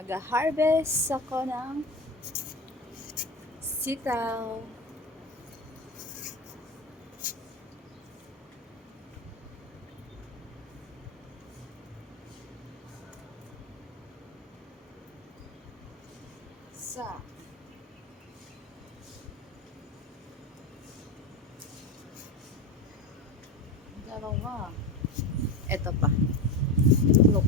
Mag-harvest ako ng sitaw. Sa dalawa. Ito pa. Look.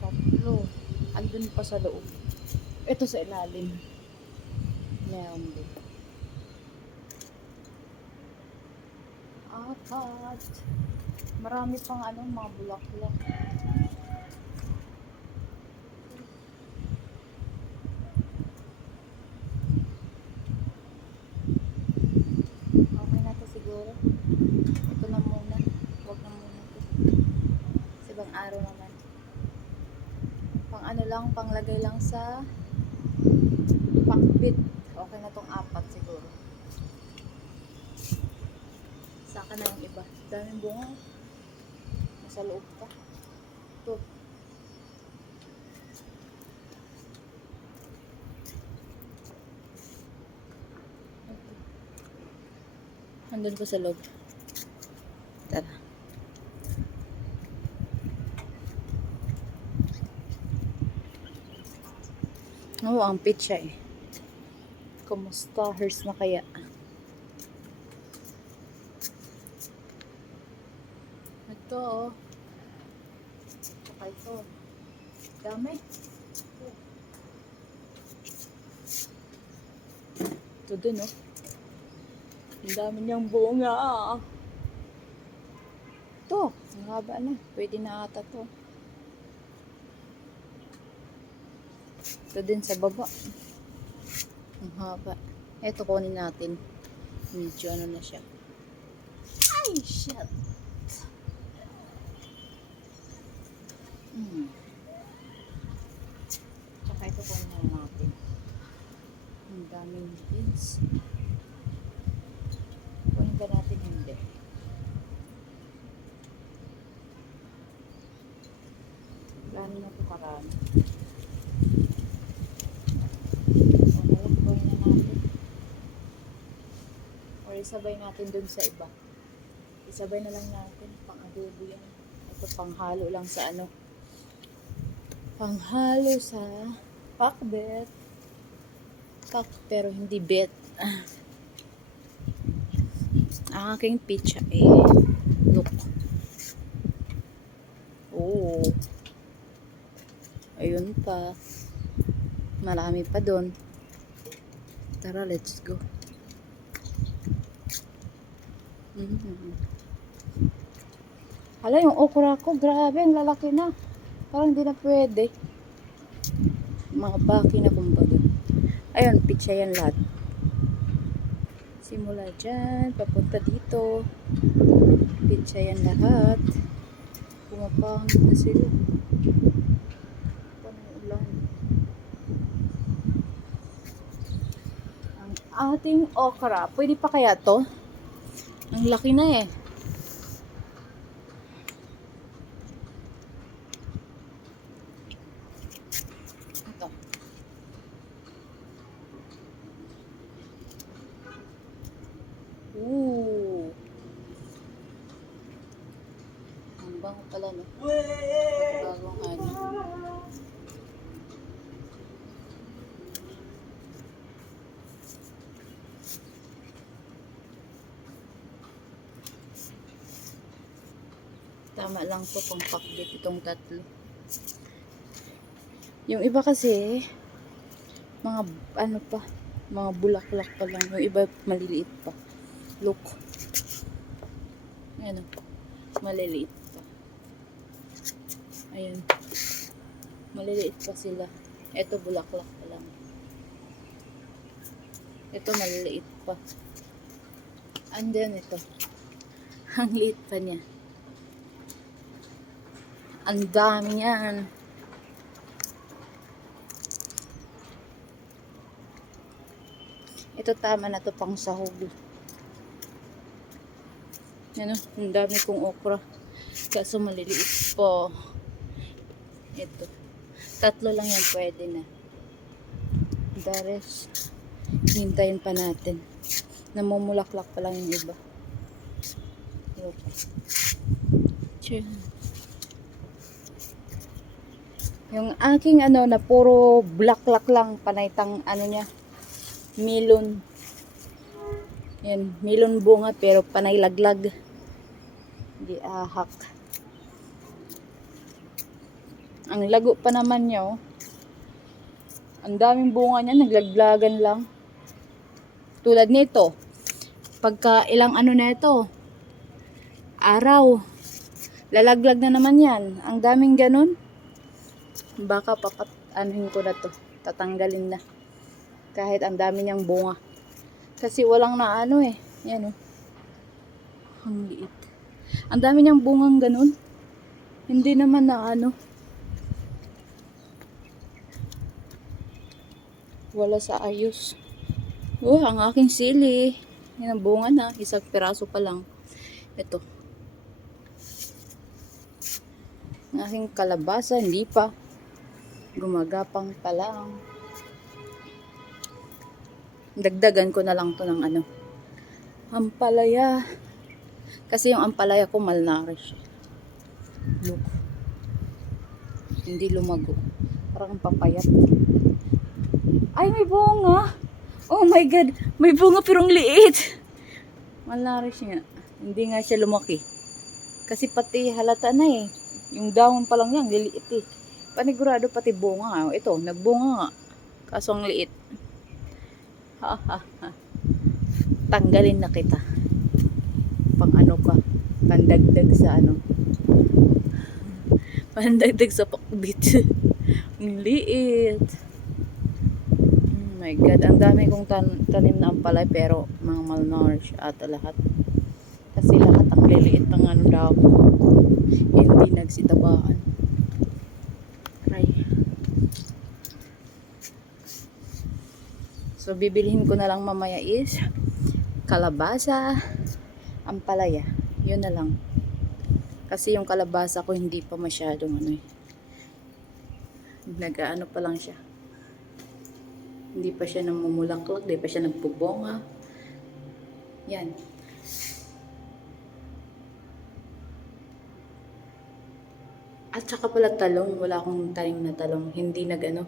Tatlo. Andun pa sa loob. Ito sa ilalim. Meron din. Apat. Marami pang mga bulaklak. Okay na to siguro. Ito na muna. Huwag na muna to. Sa ibang araw naman. Pang lang, panglagay lang sa pakbit. Okay na tong apat siguro. Saka na yung iba. Daming bunga. Nasa loob pa. Ito. Andun pa sa loob. Tara. Oo, ang pitcha eh. Kumusta? Hers na kaya? Ito oh. Saka ito. Dami. Ito dun oh. Ang dami niyang bunga. Ito. Ang haba na. Pwede na ata to. Ito din sa baba. Ang haba. Ito kunin natin. Medyo ano na siya. Ay, shit. Tsaka ito kunin na natin. Ang daming beans. Kunin ba natin hindi? Plano na ito karami. Isabay natin dun sa iba. Isabay na lang natin. Pang-adobo yan. Ito panghalo lang sa ano. Panghalo sa pakbet. Pero hindi bet. Ang aking pitcha eh. Look. Oh. Ayun pa. Marami pa dun. Tara, let's go. Hala, yung okra ko, grabe, ang lalaki na. Parang hindi na pwede. Mga baki na kumbaga. Ayun, pitcha yan lahat. Simula dyan, papunta dito. Pitcha yan lahat. Pumapangit na sila. Paano yung ulan? Ang ating okra, pwede pa kaya to? Ang laki na eh. Ito. Ooh. Ang bango pala no. Bagong ano. Tama lang to pang pakbit itong tatlo. Yung iba kasi mga ano pa, mga bulaklak pa lang. Yung iba maliliit pa. Look. Ayan o. Maliliit pa. Ayan. Maliliit pa sila. Ito bulaklak pa lang. Ito maliliit pa. And then ito. Ang liit pa niya. Ang dami yan. Ito tama na to pang sahog. Ano, ang dami kong okra. Kaso maliliit po. Ito. 3 lang yan, pwede na. The rest, hintayin pa natin. Namumulaklak pa lang yung iba. Look. Tiyan. Yung aking ano na puro bulaklak lang, panaytang ano niya, melon. Yan, melon bunga pero panay laglag. Di ahak. Ang lago pa naman niya, oh. Ang daming bunga niya, naglaglagan lang. Tulad nito, pagka ilang ano na ito, araw, lalaglag na naman yan. Ang daming ganun. Baka anuhin ko na to, tatanggalin na. Kahit ang dami niyang bunga. Kasi walang na ano eh. Yan oh. Ang liit. Ang dami niyang bungang ganun. Hindi naman na ano. Wala sa ayos. Oh, ang aking sili. Yan ang bunga na. Isang piraso pa lang. Ito. Ang aking kalabasa, hindi pa. Gumagapang pa lang. Dagdagan ko na lang to ng ano. Ampalaya. Kasi yung ampalaya ko malnourished. Look. Hindi lumago. Parang papayat. Ay, may bunga. Oh my God. May bunga pero ang liit. Malnourished nga. Hindi nga siya lumaki. Kasi pati halata na eh. Yung dahon pa lang yan, liliit eh. Panigurado pati bunga. Ito, nagbunga nga. Kaso ang liit. Ha ha ha. Tanggalin na kita. Pang ano ka. Pandagdag sa ano. Pandagdag sa pakbit. Ang liit. Oh my God. Ang dami kong tanim na ampalay pero mga malnourished ata lahat. Kasi lahat ang liliit ng ano daw. Hindi nagsitabaan. Right. So, bibilihin ko na lang mamaya is kalabasa, ampalaya. Yun na lang. Kasi yung kalabasa ko hindi pa masyadong ano eh. Nag-ano pa lang siya. Hindi pa siya namumulaklak, hindi pa siya nagpubonga. Yan. At saka pala talong, wala akong tanim na talong. Hindi nag-ano.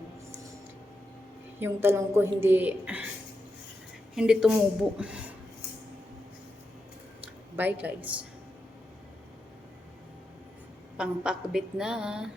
Yung talong ko hindi tumubo. Bye guys. Pangpakbit na.